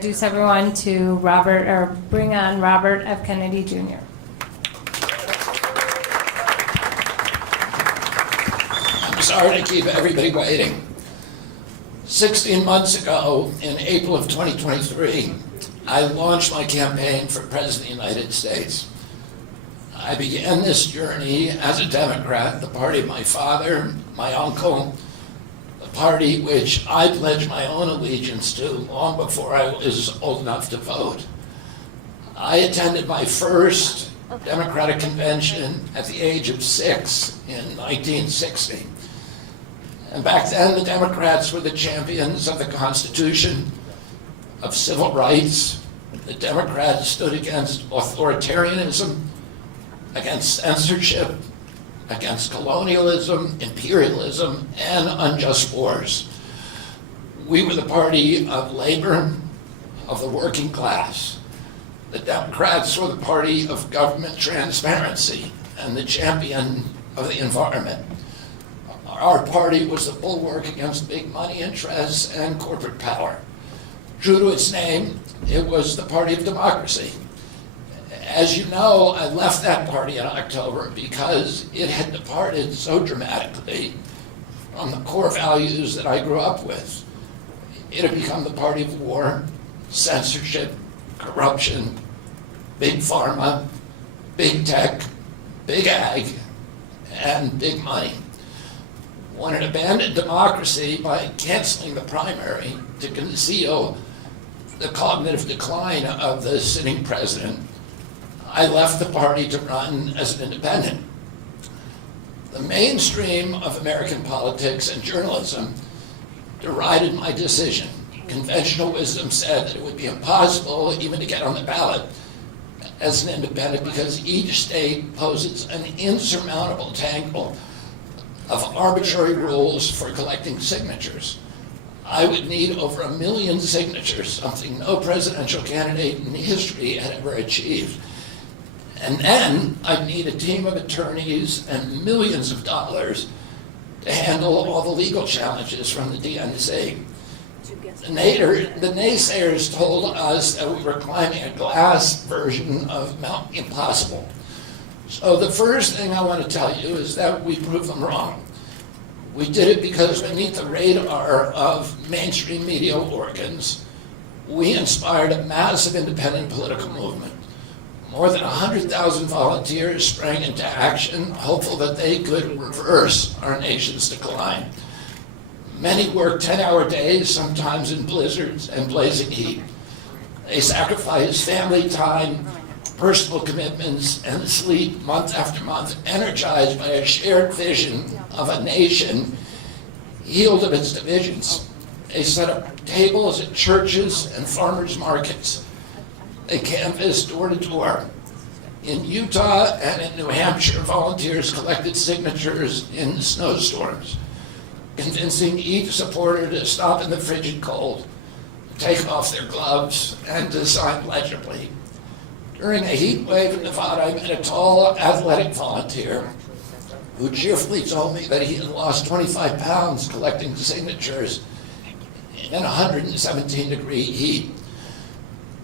Introduce everyone to bring on Robert F. Kennedy Jr. I'm sorry to keep everybody waiting. 16 months ago, in April of 2023, I launched my campaign for President of the United States. I began this journey as a Democrat, the party of my father, my uncle, the party which I pledged my own allegiance to long before I was old enough to vote. I attended my first Democratic convention at the age of 6 in 1960. And back then, the Democrats were the champions of the Constitution, of civil rights. The Democrats stood against authoritarianism, against censorship, against colonialism, imperialism, and unjust wars. We were the party of labor, of the working class. The Democrats were the party of government transparency and the champion of the environment. Our party was the bulwark against big money interests and corporate power. True to its name, it was the party of democracy. As you know, I left that party in October because it had departed so dramatically from the core values that I grew up with. It had become the party of war, censorship, corruption, big pharma, big tech, big ag, and big money. When it abandoned democracy by canceling the primary to conceal the cognitive decline of the sitting president, I left the party to run as an independent. The mainstream of American politics and journalism derided my decision. Conventional wisdom said that it would be impossible even to get on the ballot as an independent because each state poses an insurmountable tangle of arbitrary rules for collecting signatures. I would need over 1 million signatures, something no presidential candidate in history had ever achieved. And then I'd need a team of attorneys and millions of dollars to handle all the legal challenges from the DNC. The naysayers told us that we were climbing a glass version of Mount Impossible. So the first thing I want to tell you is that we proved them wrong. We did it because beneath the radar of mainstream media organs, we inspired a massive independent political movement. More than 100,000 volunteers sprang into action, hopeful that they could reverse our nation's decline. Many worked 10-hour days, sometimes in blizzards and blazing heat. They sacrificed family time, personal commitments, and sleep month after month, energized by a shared vision of a nation healed of its divisions. They set up tables at churches and farmers' markets. They canvassed door to door. In Utah and in New Hampshire, volunteers collected signatures in snowstorms, convincing each supporter to stop in the frigid cold, to take off their gloves, and to sign legibly. During a heat wave in Nevada, I met a tall, athletic volunteer who cheerfully told me that he had lost 25 pounds collecting signatures in 117-degree heat.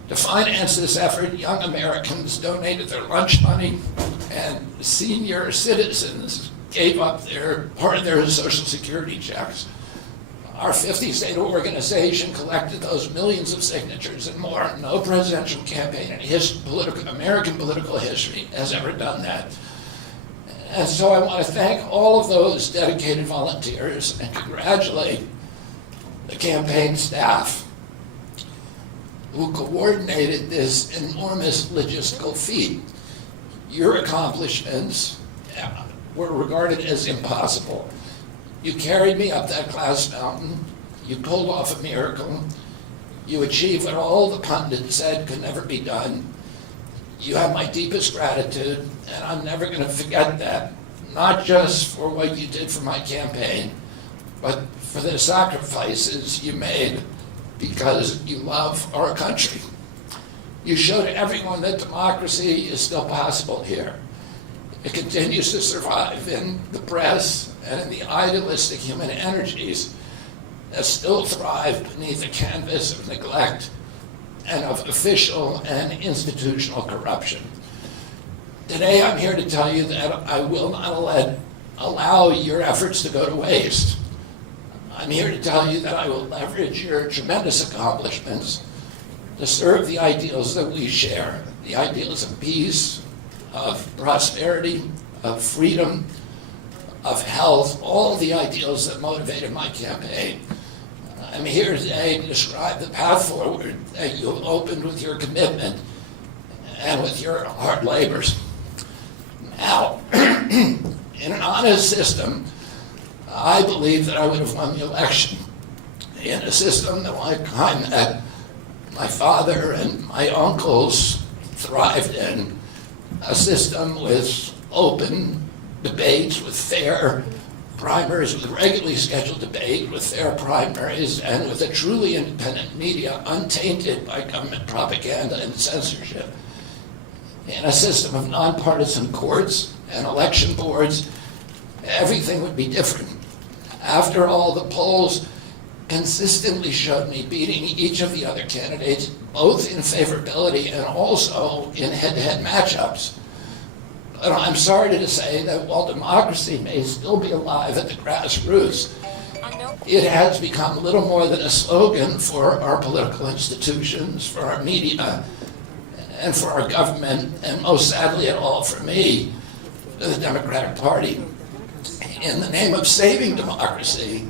To finance this effort, young Americans donated their lunch money, and senior citizens gave up part of their Social Security checks. Our 50-state organization collected those millions of signatures and more. No presidential campaign in American political history has ever done that. And so I want to thank all of those dedicated volunteers and congratulate the campaign staff who coordinated this enormous logistical feat. Your accomplishments were regarded as impossible. You carried me up that glass mountain. You pulled off a miracle. You achieved what all the pundits said could never be done. You have my deepest gratitude, and I'm never going to forget that, not just for what you did for my campaign, but for the sacrifices you made because you love our country. You showed everyone that democracy is still possible here. It continues to survive in the press and in the idealistic human energies that still thrive beneath the canvas of neglect, and of official and institutional corruption. Today, I'm here to tell you that I will not allow your efforts to go to waste. I'm here to tell you that I will leverage your tremendous accomplishments to serve the ideals that we share, the ideals of peace, of prosperity, of freedom, of health, all the ideals that motivated my campaign. I'm here today to describe the path forward that you opened with your commitment and with your hard labors. Now, in an honest system, I believe that I would have won the election. In a system the kind that my father and my uncles thrived in, a system with open debates, with fair primaries, with regularly scheduled debate, with fair primaries, and with a truly independent media untainted by government propaganda and censorship. In a system of nonpartisan courts and election boards, everything would be different. After all, the polls consistently showed me beating each of the other candidates, both in favorability and also in head-to-head matchups. But I'm sorry to say that while democracy may still be alive at the grassroots, it has become little more than a slogan for our political institutions, for our media, and for our government, and most sadly at all for me, the Democratic Party. In the name of saving democracy,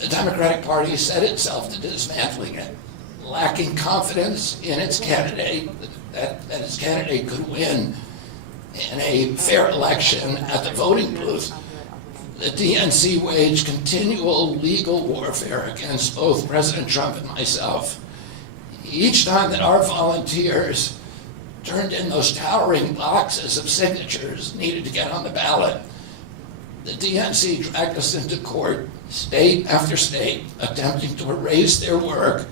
the Democratic Party set itself to dismantling it, lacking confidence in its candidate, that its candidate could win in a fair election at the voting booth. The DNC waged continual legal warfare against both President Trump and myself. Each time that our volunteers turned in those towering boxes of signatures needed to get on the ballot, the DNC dragged us into court, state after state, attempting to erase their work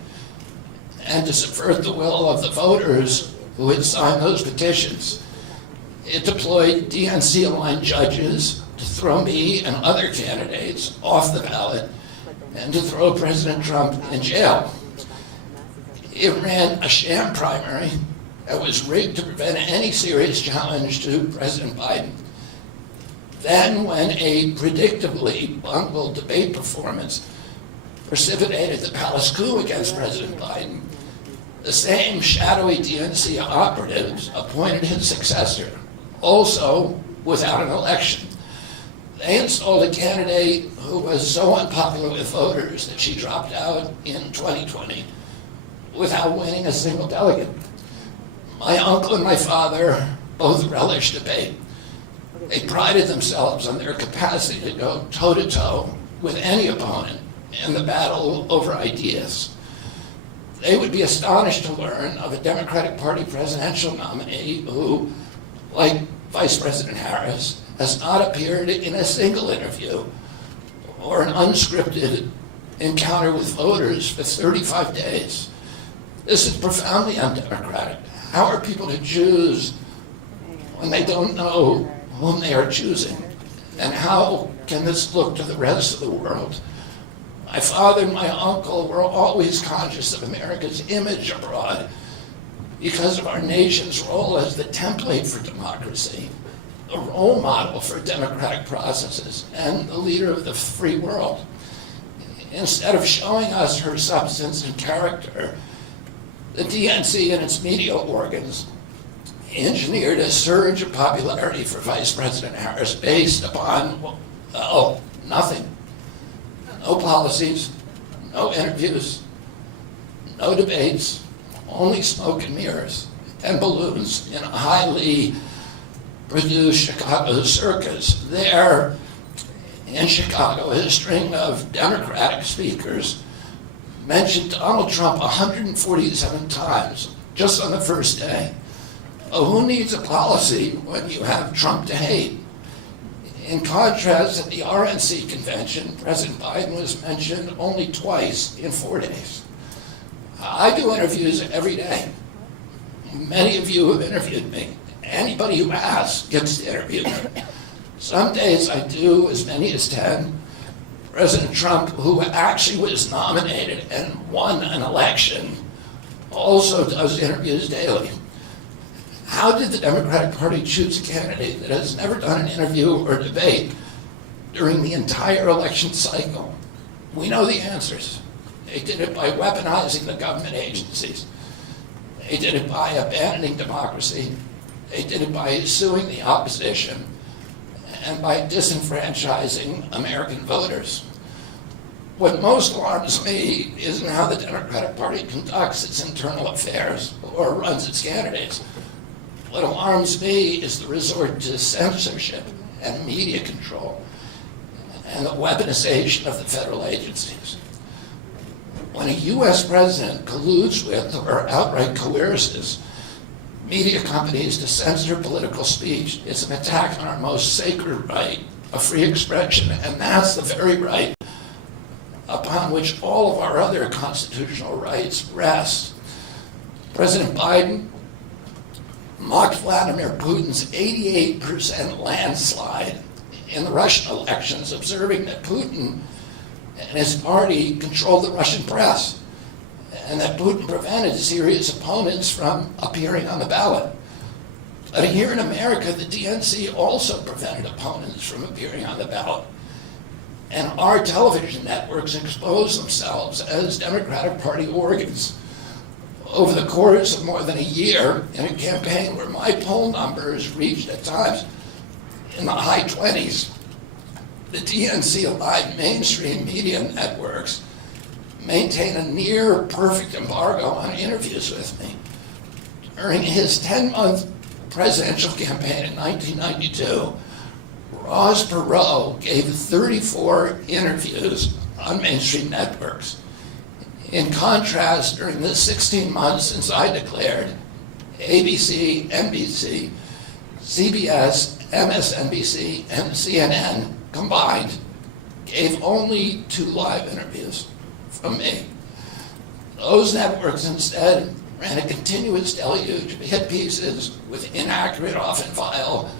and to subvert the will of the voters who had signed those petitions. It deployed DNC-aligned judges to throw me and other candidates off the ballot and to throw President Trump in jail. It ran a sham primary that was rigged to prevent any serious challenge to President Biden. Then, when a predictably bungled debate performance precipitated the palace coup against President Biden, the same shadowy DNC operatives appointed his successor, also without an election. They installed a candidate who was so unpopular with voters that she dropped out in 2020 without winning a single delegate. My uncle and my father both relished debate. They prided themselves on their capacity to go toe-to-toe with any opponent in the battle over ideas. They would be astonished to learn of a Democratic Party presidential nominee who, like Vice President Harris, has not appeared in a single interview or an unscripted encounter with voters for 35 days. This is profoundly undemocratic. How are people to choose when they don't know whom they are choosing? And how can this look to the rest of the world? My father and my uncle were always conscious of America's image abroad because of our nation's role as the template for democracy, a role model for democratic processes, and the leader of the free world. Instead of showing us her substance and character, the DNC and its media organs engineered a surge of popularity for Vice President Harris based upon, well, nothing. No policies, no interviews, no debates, only smoke and mirrors and balloons in a highly produced Chicago circus. There in Chicago, a string of Democratic speakers mentioned Donald Trump 147 times just on the first day. Who needs a policy when you have Trump to hate? In contrast, at the RNC convention, President Biden was mentioned only twice in 4 days. I do interviews every day. Many of you have interviewed me. Anybody who asks gets to interview me. Some days I do as many as 10. President Trump, who actually was nominated and won an election, also does interviews daily. How did the Democratic Party choose a candidate that has never done an interview or debate during the entire election cycle? We know the answers. They did it by weaponizing the government agencies. They did it by abandoning democracy. They did it by suing the opposition and by disenfranchising American voters. What most alarms me isn't how the Democratic Party conducts its internal affairs or runs its candidates. What alarms me is the resort to censorship and media control and the weaponization of the federal agencies. When a U.S. president colludes with or outright coerces media companies to censor political speech, it's an attack on our most sacred right of free expression, and that's the very right upon which all of our other constitutional rights rest. President Biden mocked Vladimir Putin's 88% landslide in the Russian elections, observing that Putin and his party controlled the Russian press, and that Putin prevented serious opponents from appearing on the ballot. But here in America, the DNC also prevented opponents from appearing on the ballot. And our television networks expose themselves as Democratic Party organs. Over the course of more than a year, in a campaign where my poll numbers reached at times in the high 20s, the DNC allowed mainstream media networks maintain a near perfect embargo on interviews with me. During his 10-month presidential campaign in 1992, Ross Perot gave 34 interviews on mainstream networks. In contrast, during the 16 months since I declared, ABC, NBC, CBS, MSNBC, and CNN combined gave only 2 live interviews from me. Those networks instead ran a continuous deluge of hit pieces with inaccurate, often vile,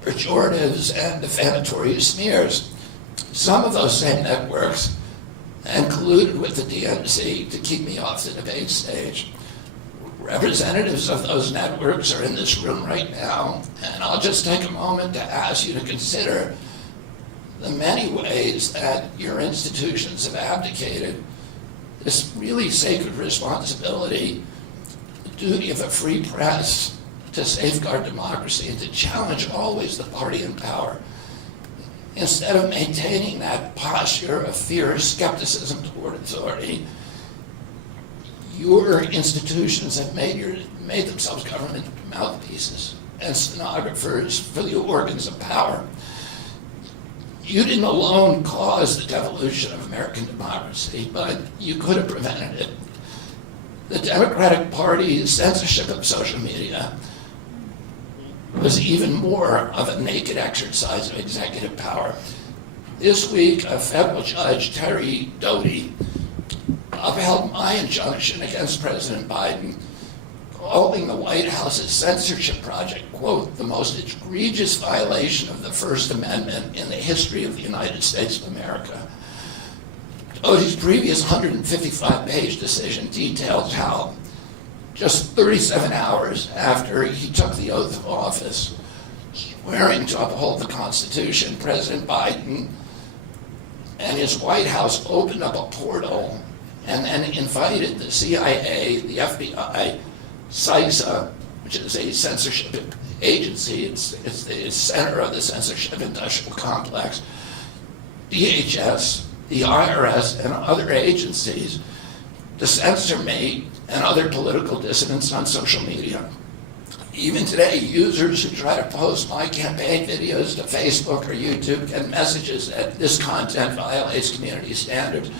pejoratives and defamatory smears. Some of those same networks and colluded with the DNC to keep me off the debate stage. Representatives of those networks are in this room right now, and I'll just take a moment to ask you to consider the many ways that your institutions have abdicated this really sacred responsibility, the duty of a free press to safeguard democracy and to challenge always the party in power. Instead of maintaining that posture of fear or skepticism toward authority, your institutions have made themselves government mouthpieces and stenographers for the organs of power. You didn't alone cause the devolution of American democracy, but you could have prevented it. The Democratic Party's censorship of social media was even more of a naked exercise of executive power. This week, a federal judge, Terry Doty, upheld my injunction against President Biden, calling the White House's censorship project, quote, the most egregious violation of the First Amendment in the history of the United States of America. Doty's previous 155-page decision details how just 37 hours after he took the oath of office, swearing to uphold the Constitution, President Biden and his White House opened up a portal and then invited the CIA, the FBI, CISA, which is a censorship agency, it's the center of the censorship industrial complex, DHS, the IRS, and other agencies to censor me and other political dissidents on social media. Even today, users who try to post my campaign videos to Facebook or YouTube get messages that this content violates community standards.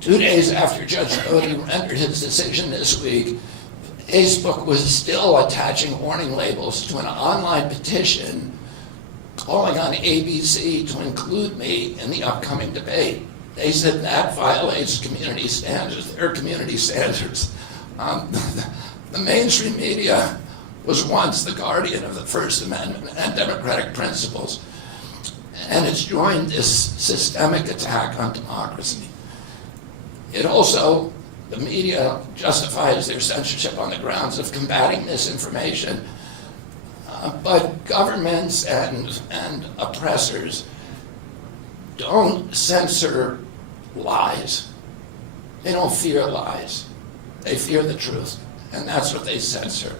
2 days after Judge Doty rendered his decision this week, Facebook was still attaching warning labels to an online petition calling on ABC to include me in the upcoming debate. They said that violates community standards, their community standards. The mainstream media was once the guardian of the First Amendment and democratic principles, and it's joined this systemic attack on democracy. It also The media justifies their censorship on the grounds of combating misinformation. But governments and oppressors don't censor lies. They don't fear lies. They fear the truth, and that's what they censor.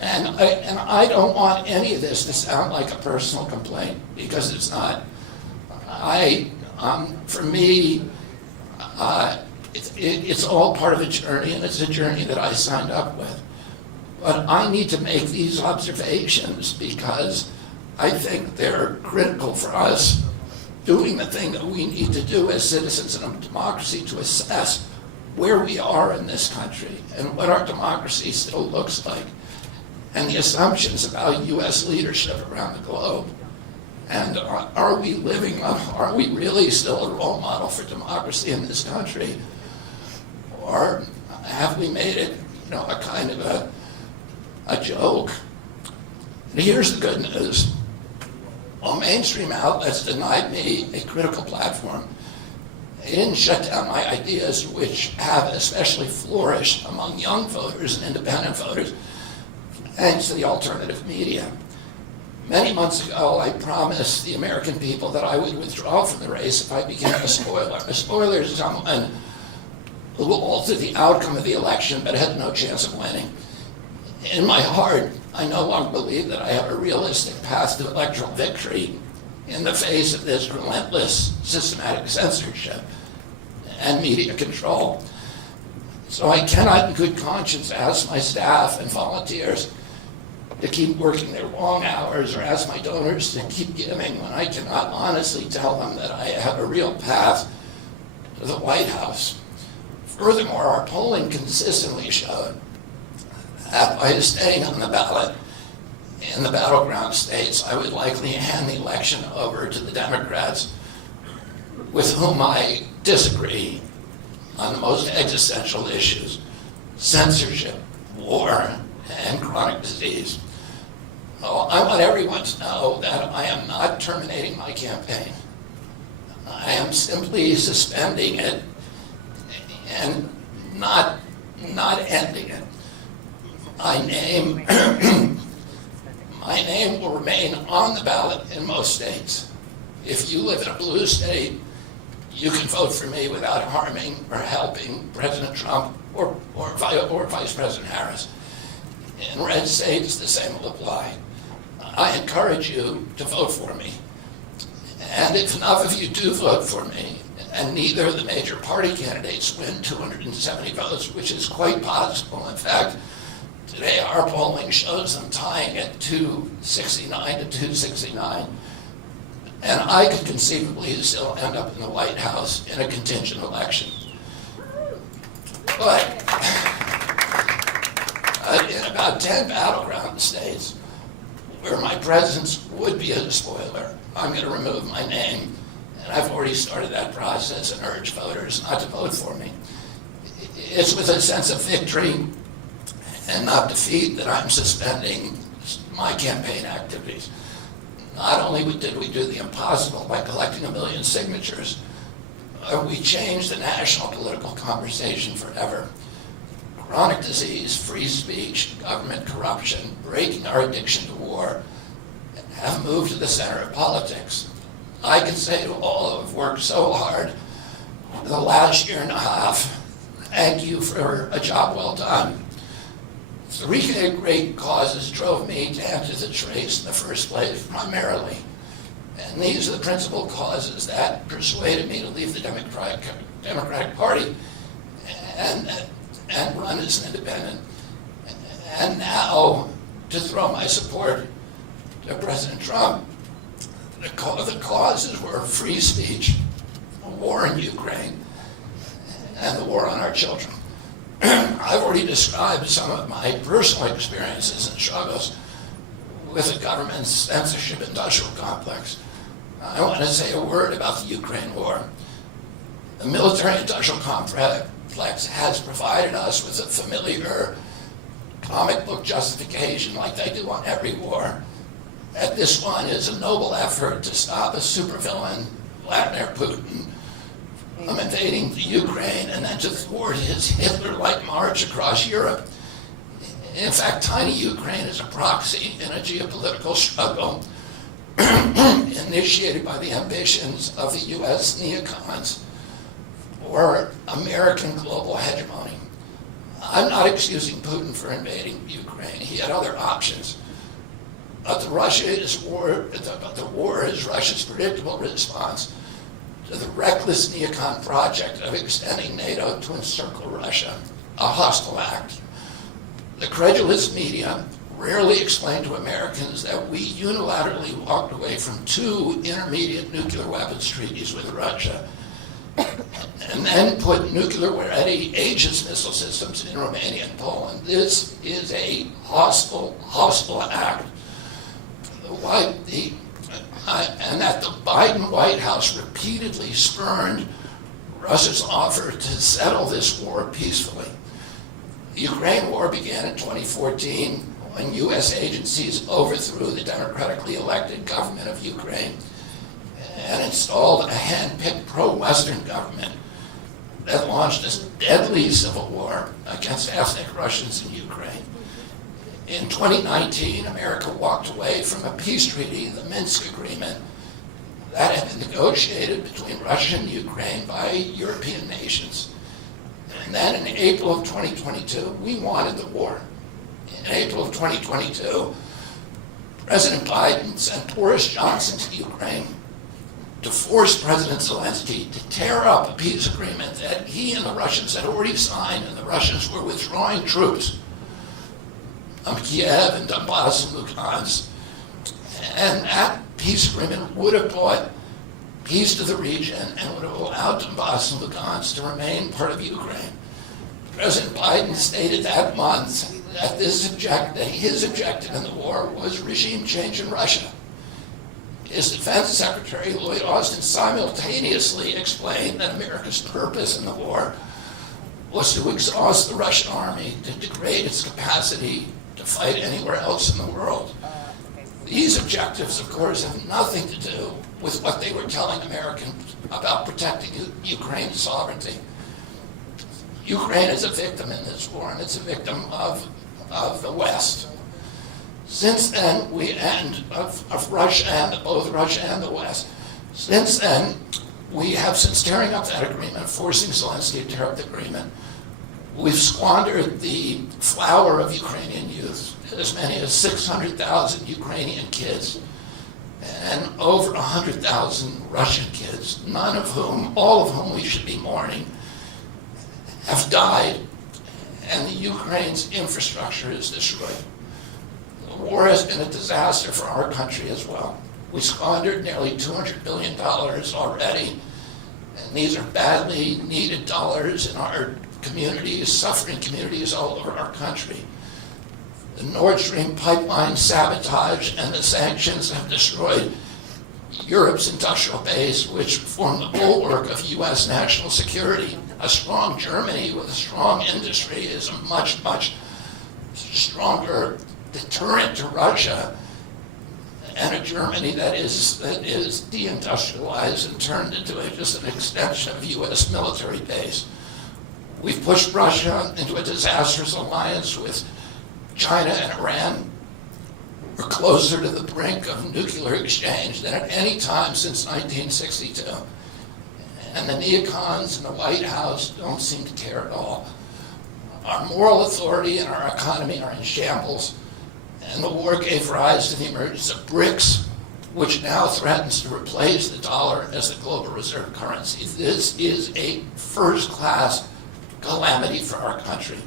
And I don't want any of this to sound like a personal complaint, because it's not. For me, it's all part of a journey, and it's a journey that I signed up with. But I need to make these observations because I think they're critical for us doing the thing that we need to do as citizens in a democracy to assess where we are in this country and what our democracy still looks like, and the assumptions about U.S. leadership around the globe. And are we really still a role model for democracy in this country? Or have we made it, a kind of a joke? And here's the good news. While mainstream outlets denied me a critical platform, they didn't shut down my ideas, which have especially flourished among young voters and independent voters, thanks to the alternative media. Many months ago, I promised the American people that I would withdraw from the race if I became a spoiler. A spoiler is someone who will alter the outcome of the election but had no chance of winning. In my heart, I no longer believe that I have a realistic path to electoral victory in the face of this relentless, systematic censorship and media control. So I cannot in good conscience ask my staff and volunteers to keep working their long hours or ask my donors to keep giving when I cannot honestly tell them that I have a real path to the White House. Furthermore, our polling consistently showed that by staying on the ballot in the battleground states, I would likely hand the election over to the Democrats, with whom I disagree on the most existential issues: censorship, war, and chronic disease. Oh, I want everyone to know that I am not terminating my campaign. I am simply suspending it and not ending it. My name will remain on the ballot in most states. If you live in a blue state, you can vote for me without harming or helping President Trump or Vice President Harris. In red states, the same will apply. I encourage you to vote for me. And if enough of you do vote for me, and neither of the major party candidates win 270 votes, which is quite possible. In fact, today our polling shows them tying at 269 to 269. And I could conceivably still end up in the White House in a contingent election. But in about 10 battleground states where my presence would be a spoiler, I'm going to remove my name. And I've already started that process and urge voters not to vote for me. It's with a sense of victory and not defeat that I'm suspending my campaign activities. Not only did we do the impossible by collecting 1 million signatures, we changed the national political conversation forever. Chronic disease, free speech, government corruption, breaking our addiction to war have moved to the center of politics. I can say to all who have worked so hard for the last year and a half, thank you for a job well done. 3 great causes drove me to enter this race in the first place, primarily. And these are the principal causes that persuaded me to leave the Democratic Party and run as an independent. And now to throw my support to President Trump. The causes were free speech, a war in Ukraine, and the war on our children. I've already described some of my personal experiences and struggles with the government's censorship industrial complex. I want to say a word about the Ukraine war. The military industrial complex has provided us with a familiar comic book justification, like they do on every war, that this one is a noble effort to stop a supervillain, Vladimir Putin, I'm invading the Ukraine and then to thwart his Hitler-like march across Europe. In fact, tiny Ukraine is a proxy in a geopolitical struggle initiated by the ambitions of the U.S. neocons or American global hegemony. I'm not excusing Putin for invading Ukraine. He had other options. But the war is Russia's predictable response to the reckless neocon project of extending NATO to encircle Russia, a hostile act. The credulous media rarely explain to Americans that we unilaterally walked away from 2 intermediate nuclear weapons treaties with Russia and then put nuclear-ready Aegis missile systems in Romania and Poland. This is a hostile act. And that the Biden White House repeatedly spurned Russia's offer to settle this war peacefully. The Ukraine war began in 2014 when U.S. agencies overthrew the democratically elected government of Ukraine and installed a hand-picked pro-Western government that launched a deadly civil war against ethnic Russians in Ukraine. In 2019, America walked away from a peace treaty, the Minsk Agreement, that had been negotiated between Russia and Ukraine by European nations. And then in April of 2022, we wanted the war. In April of 2022, President Biden sent Boris Johnson to Ukraine to force President Zelensky to tear up a peace agreement that he and the Russians had already signed, and the Russians were withdrawing troops from Kiev and Donbass and Lugansk. And that peace agreement would have brought peace to the region and would have allowed Donbass and Lugansk to remain part of Ukraine. President Biden stated that month that his objective in the war was regime change in Russia. His Defense Secretary, Lloyd Austin, simultaneously explained that America's purpose in the war was to exhaust the Russian army, to degrade its capacity to fight anywhere else in the world. These objectives, of course, have nothing to do with what they were telling Americans about protecting Ukraine's sovereignty. Ukraine is a victim in this war, and it's a victim of the West. Since then, of Russia and both Russia and the West. Since then, we have, since tearing up that agreement, forcing Zelensky to tear up the agreement, we've squandered the flower of Ukrainian youth, as many as 600,000 Ukrainian kids, and over 100,000 Russian kids, all of whom we should be mourning, have died, and the Ukraine's infrastructure is destroyed. The war has been a disaster for our country as well. We squandered nearly $200 billion already, and these are badly needed dollars in our communities, suffering communities all over our country. The Nord Stream pipeline sabotage and the sanctions have destroyed Europe's industrial base, which formed the bulwark of U.S. national security. A strong Germany with a strong industry is a much, much stronger deterrent to Russia, and a Germany that is deindustrialized and turned into just an extension of U.S. military base. We've pushed Russia into a disastrous alliance with China and Iran. We're closer to the brink of nuclear exchange than at any time since 1962. And the neocons in the White House don't seem to care at all. Our moral authority and our economy are in shambles, and the war gave rise to the emergence of BRICS, which now threatens to replace the dollar as the global reserve currency. This is a first-class calamity for our country.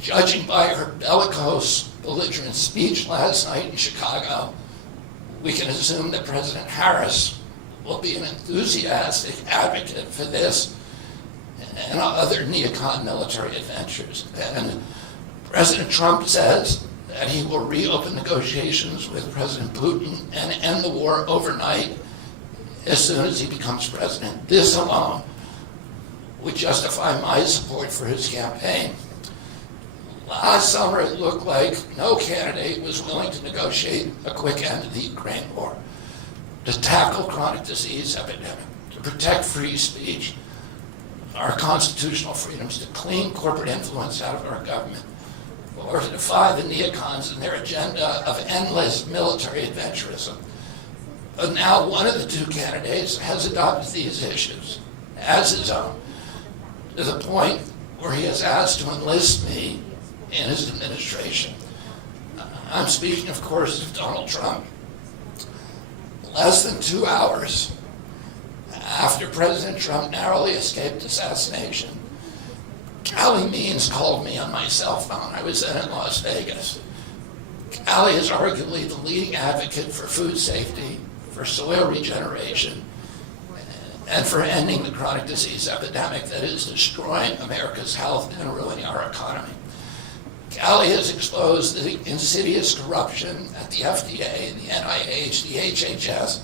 Judging by her bellicose, belligerent speech last night in Chicago, we can assume that President Harris will be an enthusiastic advocate for this and other neocon military adventures. And President Trump says that he will reopen negotiations with President Putin and end the war overnight as soon as he becomes president. This alone would justify my support for his campaign. Last summer, it looked like no candidate was willing to negotiate a quick end to the Ukraine war, to tackle chronic disease epidemic, to protect free speech, our constitutional freedoms, to clean corporate influence out of our government, or to defy the neocons and their agenda of endless military adventurism. But now one of the two candidates has adopted these issues as his own, to the point where he has asked to enlist me in his administration. I'm speaking, of course, of Donald Trump. Less than 2 hours after President Trump narrowly escaped assassination, Callie Means called me on my cell phone. I was then in Las Vegas. Callie is arguably the leading advocate for food safety, for soil regeneration, and for ending the chronic disease epidemic that is destroying America's health and ruining our economy. Callie has exposed the insidious corruption at the FDA, the NIH, the HHS,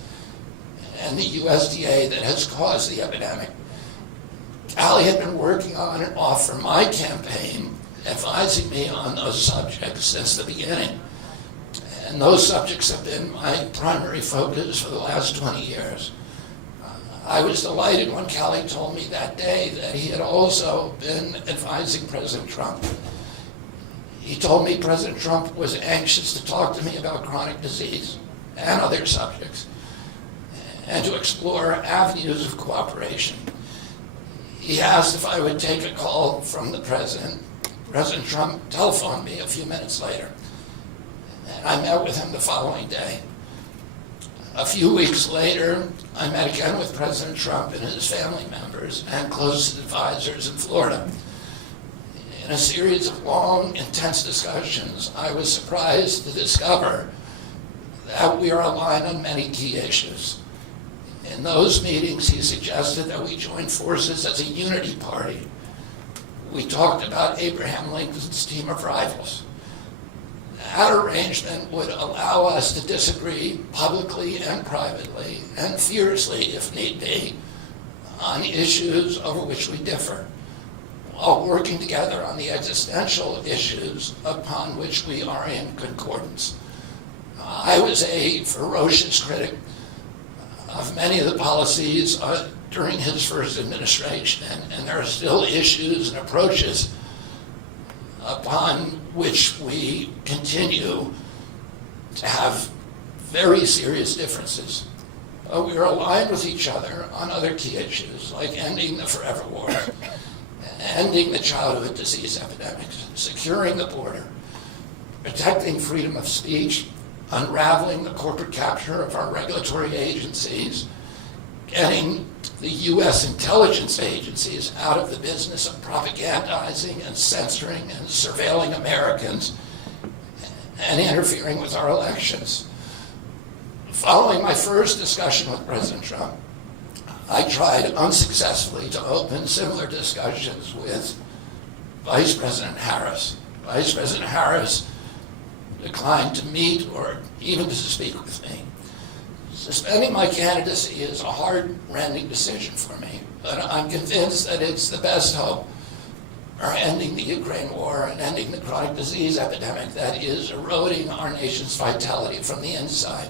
and the USDA that has caused the epidemic. Callie had been working on and off for my campaign, advising me on those subjects since the beginning. And those subjects have been my primary focus for the last 20 years. I was delighted when Callie told me that day that he had also been advising President Trump. He told me President Trump was anxious to talk to me about chronic disease and other subjects, and to explore avenues of cooperation. He asked if I would take a call from the president. President Trump telephoned me a few minutes later, and I met with him the following day. A few weeks later, I met again with President Trump and his family members and closest advisors in Florida. In a series of long, intense discussions, I was surprised to discover that we are aligned on many key issues. In those meetings, he suggested that we join forces as a unity party. We talked about Abraham Lincoln's team of rivals. That arrangement would allow us to disagree publicly and privately, and fiercely if need be, on issues over which we differ, while working together on the existential issues upon which we are in concordance. I was a ferocious critic of many of the policies during his first administration, and there are still issues and approaches upon which we continue to have very serious differences. We are aligned with each other on other key issues, like ending the forever war, ending the childhood disease epidemics, securing the border, protecting freedom of speech, unraveling the corporate capture of our regulatory agencies, getting the U.S. intelligence agencies out of the business of propagandizing and censoring and surveilling Americans and interfering with our elections. Following my first discussion with President Trump, I tried unsuccessfully to open similar discussions with Vice President Harris. Vice President Harris declined to meet or even to speak with me. Suspending my candidacy is a heart-rending decision for me, but I'm convinced that it's the best hope for ending the Ukraine war and ending the chronic disease epidemic that is eroding our nation's vitality from the inside,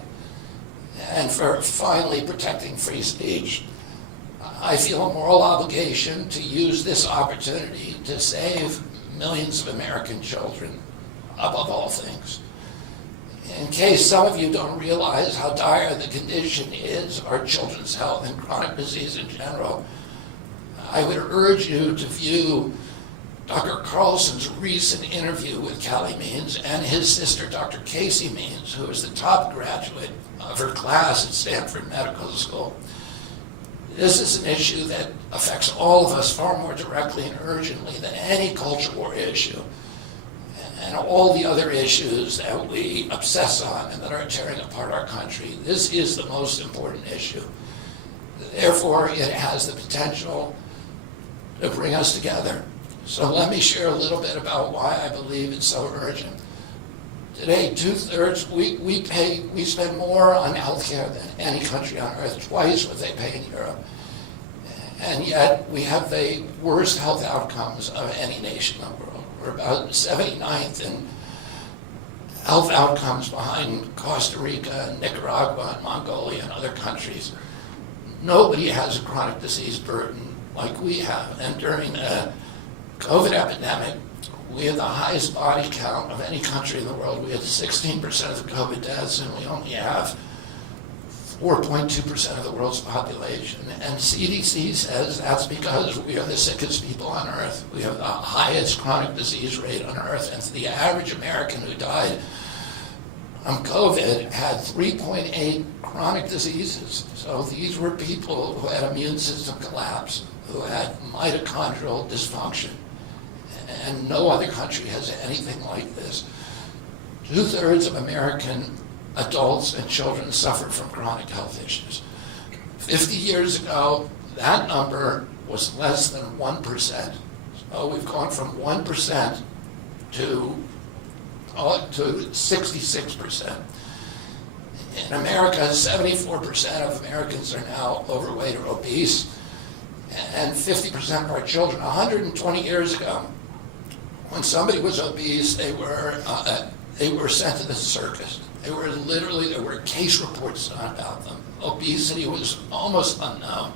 and for finally protecting free speech. I feel a moral obligation to use this opportunity to save millions of American children above all things. In case some of you don't realize how dire the condition is, our children's health and chronic disease in general, I would urge you to view Dr. Carlson's recent interview with Callie Means and his sister, Dr. Casey Means, who is the top graduate of her class at Stanford Medical School. This is an issue that affects all of us far more directly and urgently than any culture war issue, and all the other issues that we obsess on and that are tearing apart our country. This is the most important issue. Therefore, it has the potential to bring us together. So let me share a little bit about why I believe it's so urgent. Today, 2/3, we spend more on healthcare than any country on earth, twice what they pay in Europe. And yet, we have the worst health outcomes of any nation in the world. We're about 79th in health outcomes behind Costa Rica, and Nicaragua, and Mongolia, and other countries. Nobody has a chronic disease burden like we have. And during the COVID epidemic, we had the highest body count of any country in the world. We had 16% of the COVID deaths, and we only have 4.2% of the world's population. And CDC says that's because we are the sickest people on earth. We have the highest chronic disease rate on earth. And the average American who died from COVID had 3.8 chronic diseases. So these were people who had immune system collapse, who had mitochondrial dysfunction. And no other country has anything like this. 2/3 of American adults and children suffer from chronic health issues. 50 years ago, that number was less than 1%. So we've gone from 1% to 66%. In America, 74% of Americans are now overweight or obese, and 50% of our children. 120 years ago, when somebody was obese, they were sent to the circus. There were case reports done about them. Obesity was almost unknown.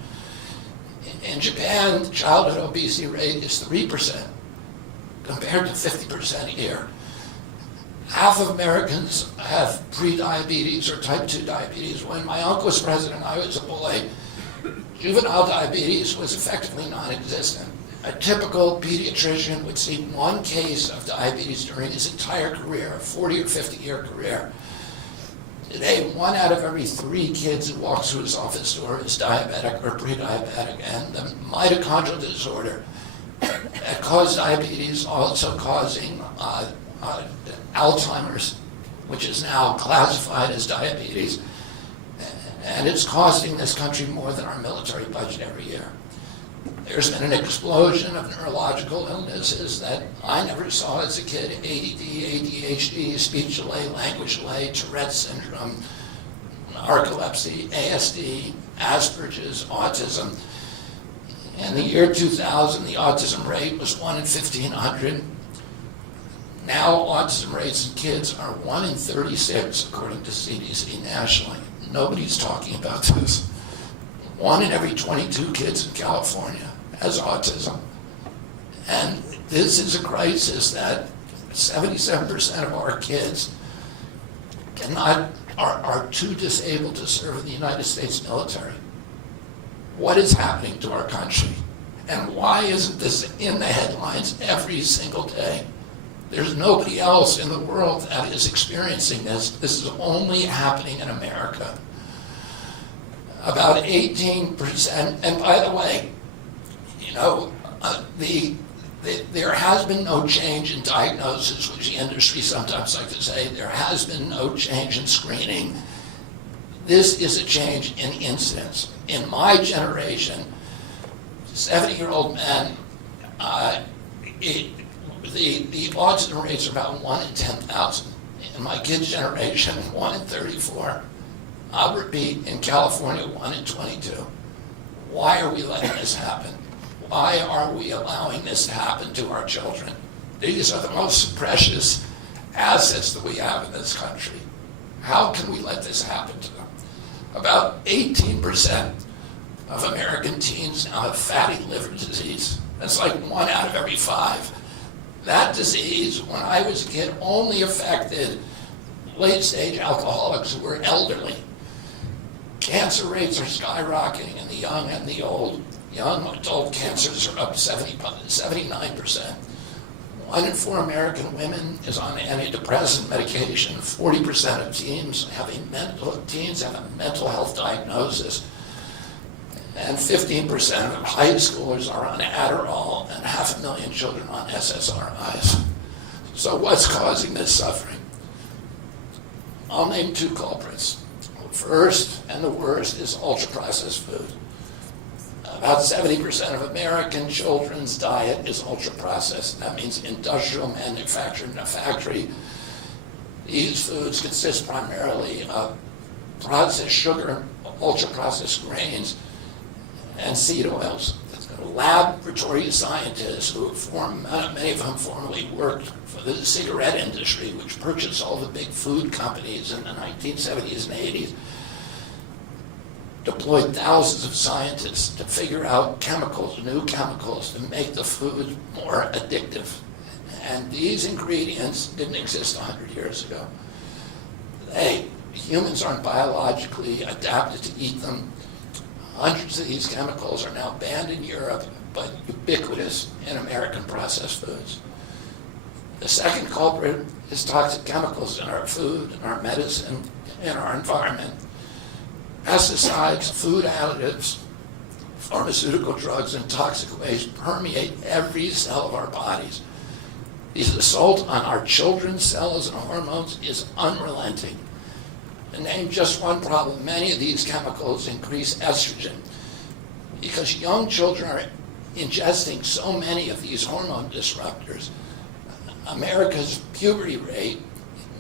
In Japan, the childhood obesity rate is 3%, compared to 50% here. Half of Americans have pre-diabetes or type 2 diabetes. When my uncle was president, I was a boy, juvenile diabetes was effectively non-existent. A typical pediatrician would see one case of diabetes during his entire career, a 40 or 50-year career. Today, 1 out of every 3 kids who walks through his office door is diabetic or pre-diabetic, and the mitochondrial disorder that causes diabetes also causing Alzheimer's, which is now classified as diabetes, and it's costing this country more than our military budget every year. There's been an explosion of neurological illnesses that I never saw as a kid: ADD, ADHD, speech delay, language delay, Tourette's syndrome, narcolepsy, ASD, Asperger's, autism. In the year 2000, the autism rate was 1 in 1,500. Now autism rates in kids are 1 in 36, according to CDC nationally. Nobody's talking about this. 1 in every 22 kids in California has autism. And this is a crisis that 77% of our kids are too disabled to serve in the United States military. What is happening to our country? And why isn't this in the headlines every single day? There's nobody else in the world that is experiencing this. This is only happening in America. About 18%, and by the way, there has been no change in diagnosis, which the industry sometimes like to say. There has been no change in screening. This is a change in incidence. In my generation, 70-year-old men, the autism rates are about 1 in 10,000. In my kids' generation, 1 in 34. I'll repeat, in California, 1 in 22. Why are we letting this happen? Why are we allowing this to happen to our children? These are the most precious assets that we have in this country. How can we let this happen to them? About 18% of American teens now have fatty liver disease. That's like 1 out of every 5. That disease, when I was a kid, only affected late-stage alcoholics who were elderly. Cancer rates are skyrocketing in the young and the old. Young adult cancers are up 79%. 1 in 4 American women is on antidepressant medication. 40% of teens have a mental health diagnosis. And 15% of high schoolers are on Adderall, and 500,000 children on SSRIs. So what's causing this suffering? I'll name 2 culprits. First, and the worst, is ultra-processed food. About 70% of American children's diet is ultra-processed. That means industrial manufactured in a factory. These foods consist primarily of processed sugar, ultra-processed grains, and seed oils. Laboratory scientists who many of them formerly worked for the cigarette industry, which purchased all the big food companies in the 1970s and 80s, deployed thousands of scientists to figure out chemicals, new chemicals, to make the food more addictive. And these ingredients didn't exist 100 years ago. Humans aren't biologically adapted to eat them. Hundreds of these chemicals are now banned in Europe, but ubiquitous in American processed foods. The second culprit is toxic chemicals in our food, in our medicine, in our environment. Pesticides, food additives, pharmaceutical drugs, and toxic waste permeate every cell of our bodies. The assault on our children's cells and hormones is unrelenting. To name just one problem, many of these chemicals increase estrogen because young children are ingesting so many of these hormone disruptors. America's puberty rate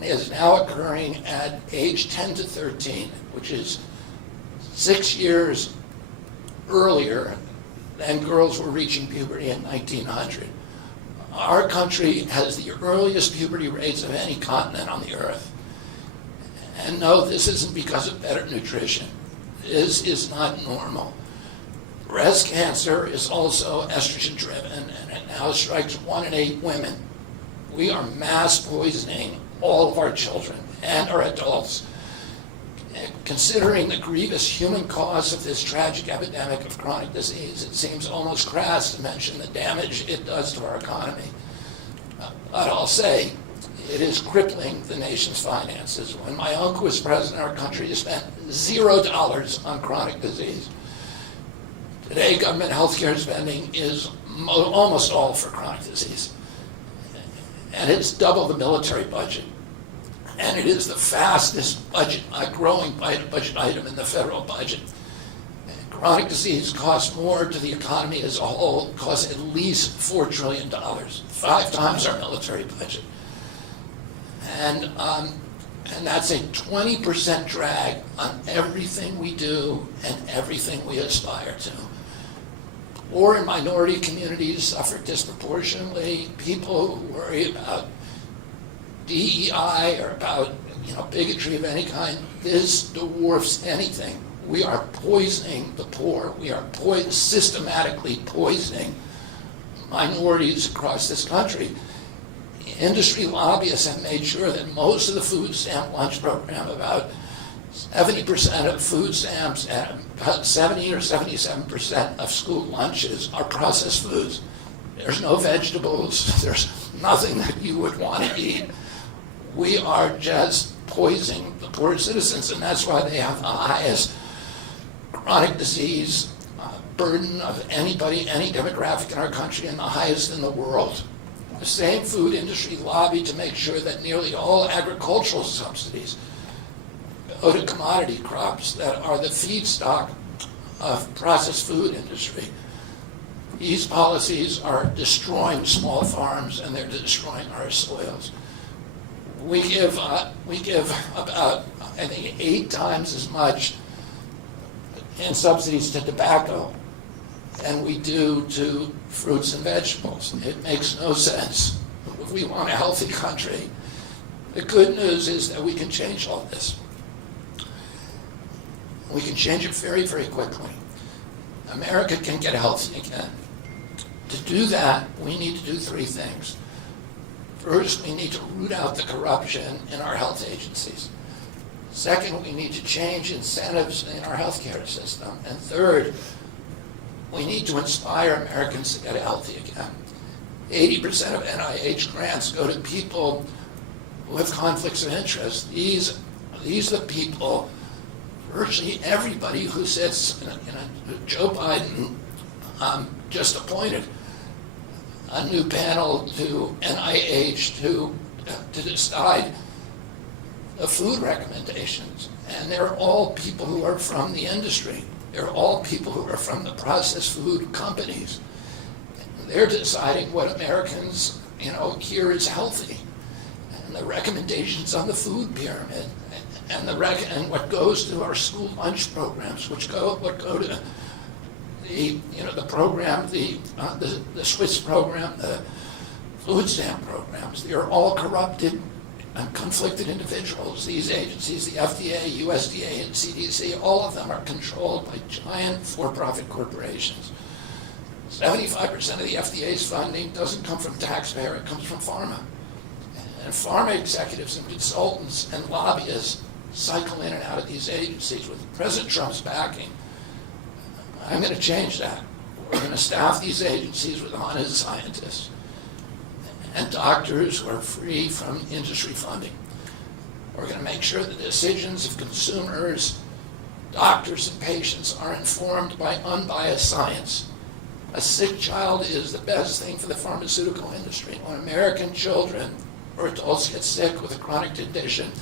is now occurring at age 10 to 13, which is 6 years earlier than girls were reaching puberty in 1900. Our country has the earliest puberty rates of any continent on the earth. And no, this isn't because of better nutrition. This is not normal. Breast cancer is also estrogen driven, and it now strikes 1 in 8 women. We are mass poisoning all of our children and our adults. Considering the grievous human cause of this tragic epidemic of chronic disease, it seems almost crass to mention the damage it does to our economy. But I'll say, it is crippling the nation's finances. When my uncle was president, our country spent $0 on chronic disease. Today, government healthcare spending is almost all for chronic disease. And it's double the military budget. And it is the fastest growing budget item in the federal budget. Chronic disease costs more to the economy as a whole, costs at least $4 trillion, 5 times our military budget. And that's a 20% drag on everything we do and everything we aspire to. Poor and minority communities suffer disproportionately. People who worry about DEI or about bigotry of any kind, this dwarfs anything. We are poisoning the poor. We are systematically poisoning minorities across this country. Industry lobbyists have made sure that most of the food stamp lunch program, about 70% of food stamps and about 70 or 77% of school lunches are processed foods. There's no vegetables. There's nothing that you would want to eat. We are just poisoning the poor citizens, and that's why they have the highest chronic disease burden of anybody, any demographic in our country, and the highest in the world. The same food industry lobbied to make sure that nearly all agricultural subsidies go to commodity crops that are the feedstock of processed food industry. These policies are destroying small farms, and they're destroying our soils. We give about, I think, 8 times as much in subsidies to tobacco than we do to fruits and vegetables. It makes no sense. If we want a healthy country, the good news is that we can change all this. We can change it very, very quickly. America can get healthy again. To do that, we need to do 3 things. First, we need to root out the corruption in our health agencies. Second, we need to change incentives in our healthcare system. And third, we need to inspire Americans to get healthy again. 80% of NIH grants go to people who have conflicts of interest. These are the people, virtually everybody who sits in Joe Biden just appointed a new panel to NIH to decide the food recommendations. And they're all people who are from the industry. They're all people who are from the processed food companies. They're deciding what Americans, here is healthy. And the recommendations on the food pyramid and what goes to our school lunch programs, what go to the program, the Swiss program, the food stamp programs. They are all corrupted and conflicted individuals. These agencies, the FDA, USDA, and CDC, all of them are controlled by giant for-profit corporations. 75% of the FDA's funding doesn't come from taxpayer, it comes from pharma. And pharma executives and consultants and lobbyists cycle in and out of these agencies. With President Trump's backing, I'm going to change that. We're going to staff these agencies with honest scientists and doctors who are free from industry funding. We're going to make sure the decisions of consumers, doctors, and patients are informed by unbiased science. A sick child is the best thing for the pharmaceutical industry. When American children or adults get sick with a chronic condition,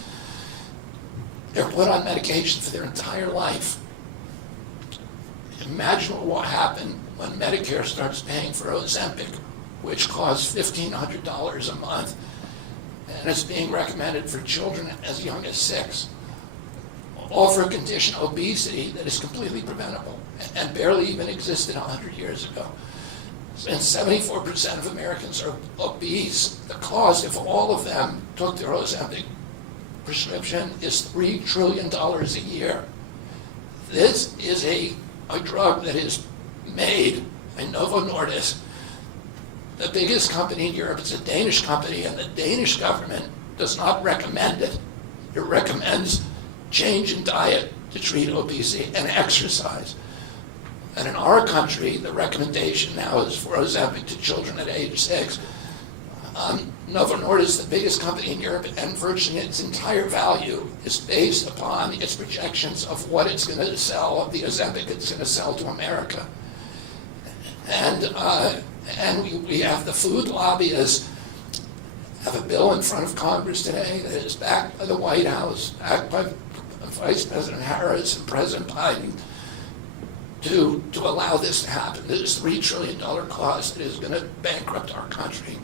they're put on medication for their entire life. Imagine what will happen when Medicare starts paying for Ozempic, which costs $1,500 a month, and it's being recommended for children as young as 6. All for a condition, obesity, that is completely preventable and barely even existed 100 years ago. And 74% of Americans are obese. The cost, if all of them took their Ozempic prescription, is $3 trillion a year. This is a drug that is made by Novo Nordisk, the biggest company in Europe. It's a Danish company, and the Danish government does not recommend it. It recommends change in diet to treat obesity and exercise. And in our country, the recommendation now is for Ozempic to children at age 6. Novo Nordisk, the biggest company in Europe, and virtually its entire value is based upon its projections of what it's going to sell, of the Ozempic it's going to sell to America. And we have the food lobbyists have a bill in front of Congress today that is backed by the White House, backed by Vice President Harris and President Biden, to allow this to happen. This $3 trillion cost is going to bankrupt our country.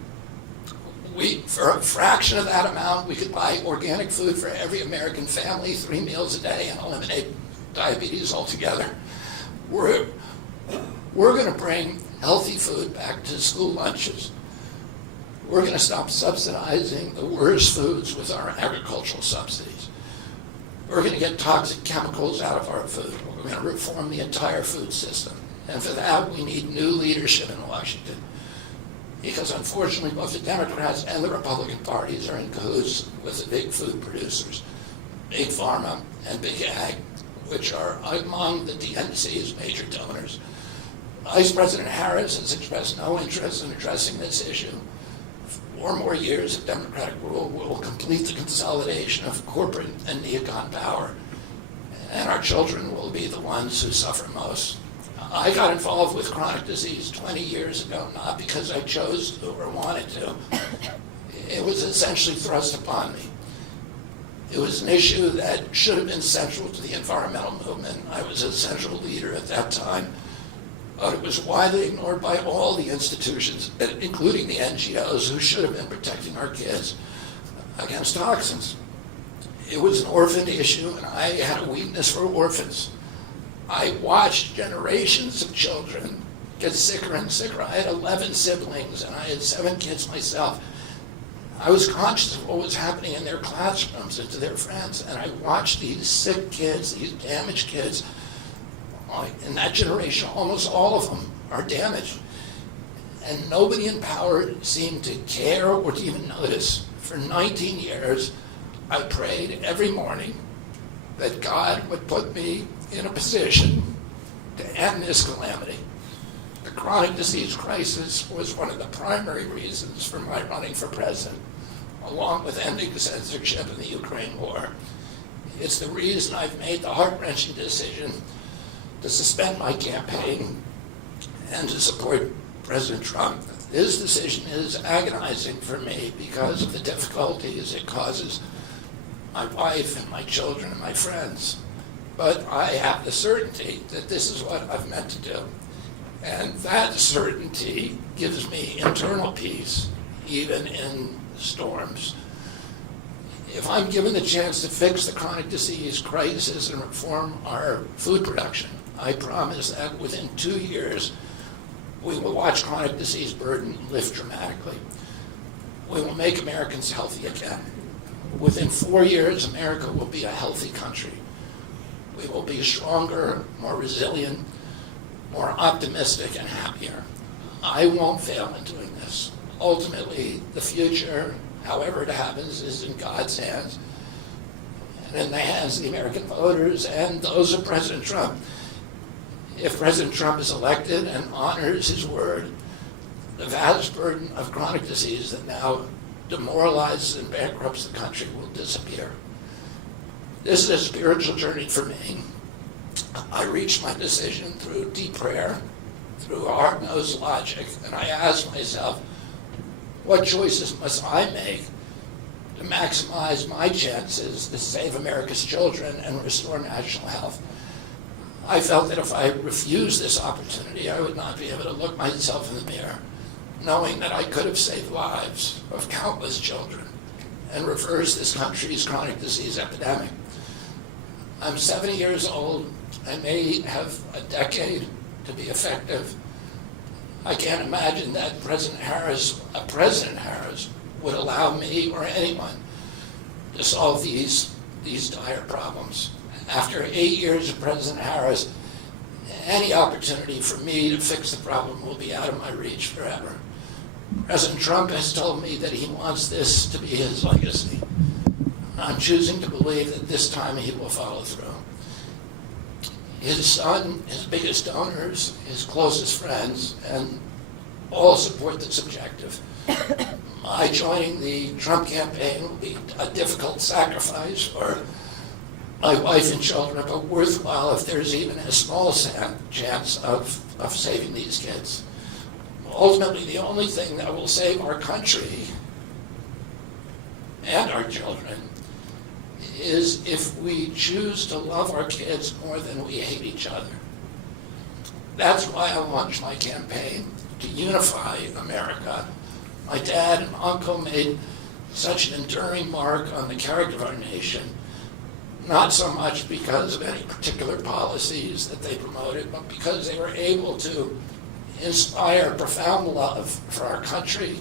For a fraction of that amount, we could buy organic food for every American family, 3 meals a day, and eliminate diabetes altogether. We're going to bring healthy food back to school lunches. We're going to stop subsidizing the worst foods with our agricultural subsidies. We're going to get toxic chemicals out of our food. We're going to reform the entire food system. And for that, we need new leadership in Washington. Because unfortunately, both the Democrats and the Republican parties are in cahoots with the big food producers, Big Pharma and Big Ag, which are among the DNC's major donors. Vice President Harris has expressed no interest in addressing this issue. 4 more years of Democratic rule will complete the consolidation of corporate and neocon power, and our children will be the ones who suffer most. I got involved with chronic disease 20 years ago, not because I chose to or wanted to. It was essentially thrust upon me. It was an issue that should have been central to the environmental movement. I was a central leader at that time, but it was widely ignored by all the institutions, including the NGOs, who should have been protecting our kids against toxins. It was an orphan issue, and I had a weakness for orphans. I watched generations of children get sicker and sicker. I had 11 siblings, and I had 7 kids myself. I was conscious of what was happening in their classrooms and to their friends, and I watched these sick kids, these damaged kids. In that generation, almost all of them are damaged. And nobody in power seemed to care or to even notice. For 19 years, I prayed every morning that God would put me in a position to end this calamity. The chronic disease crisis was one of the primary reasons for my running for president, along with ending censorship in the Ukraine war. It's the reason I've made the heart-wrenching decision to suspend my campaign and to support President Trump. This decision is agonizing for me because of the difficulties it causes my wife and my children and my friends. But I have the certainty that this is what I've meant to do. And that certainty gives me internal peace, even in storms. If I'm given the chance to fix the chronic disease crisis and reform our food production, I promise that within 2 years, we will watch chronic disease burden lift dramatically. We will make Americans healthy again. Within 4 years, America will be a healthy country. We will be stronger, more resilient, more optimistic, and happier. I won't fail in doing this. Ultimately, the future, however it happens, is in God's hands and in the hands of the American voters and those of President Trump. If President Trump is elected and honors his word, the vast burden of chronic disease that now demoralizes and bankrupts the country will disappear. This is a spiritual journey for me. I reached my decision through deep prayer, through hard-nosed logic, and I asked myself, what choices must I make to maximize my chances to save America's children and restore national health? I felt that if I refused this opportunity, I would not be able to look myself in the mirror, knowing that I could have saved lives of countless children and reversed this country's chronic disease epidemic. I'm 70 years old. I may have a decade to be effective. I can't imagine that President Harris would allow me or anyone to solve these dire problems. After 8 years of President Harris, any opportunity for me to fix the problem will be out of my reach forever. President Trump has told me that he wants this to be his legacy. I'm choosing to believe that this time he will follow through. His son, his biggest donors, his closest friends, and all support this objective. My joining the Trump campaign will be a difficult sacrifice for my wife and children, but worthwhile if there's even a small chance of saving these kids. Ultimately, the only thing that will save our country and our children is if we choose to love our kids more than we hate each other. That's why I launched my campaign, to unify America. My dad and uncle made such an enduring mark on the character of our nation, not so much because of any particular policies that they promoted, but because they were able to inspire profound love for our country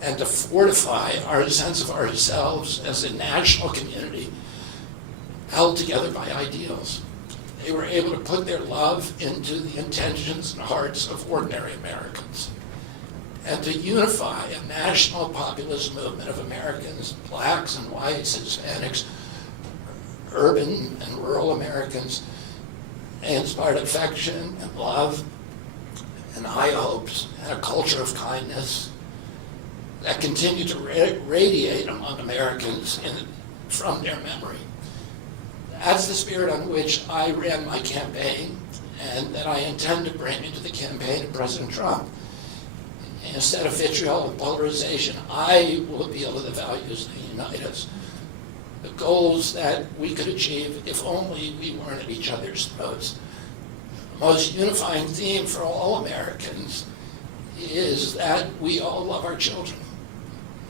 and to fortify our sense of ourselves as a national community held together by ideals. They were able to put their love into the intentions and hearts of ordinary Americans and to unify a national populist movement of Americans, blacks and whites, Hispanics, urban and rural Americans. They inspired affection and love and high hopes and a culture of kindness that continue to radiate among Americans from their memory. That's the spirit on which I ran my campaign and that I intend to bring into the campaign of President Trump. Instead of vitriol and polarization, I will appeal to the values that unite us, the goals that we could achieve if only we weren't at each other's throats. The most unifying theme for all Americans is that we all love our children.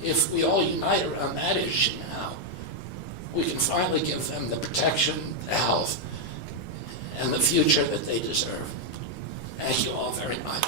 If we all unite around that issue now, we can finally give them the protection, the health, and the future that they deserve. Thank you all very much.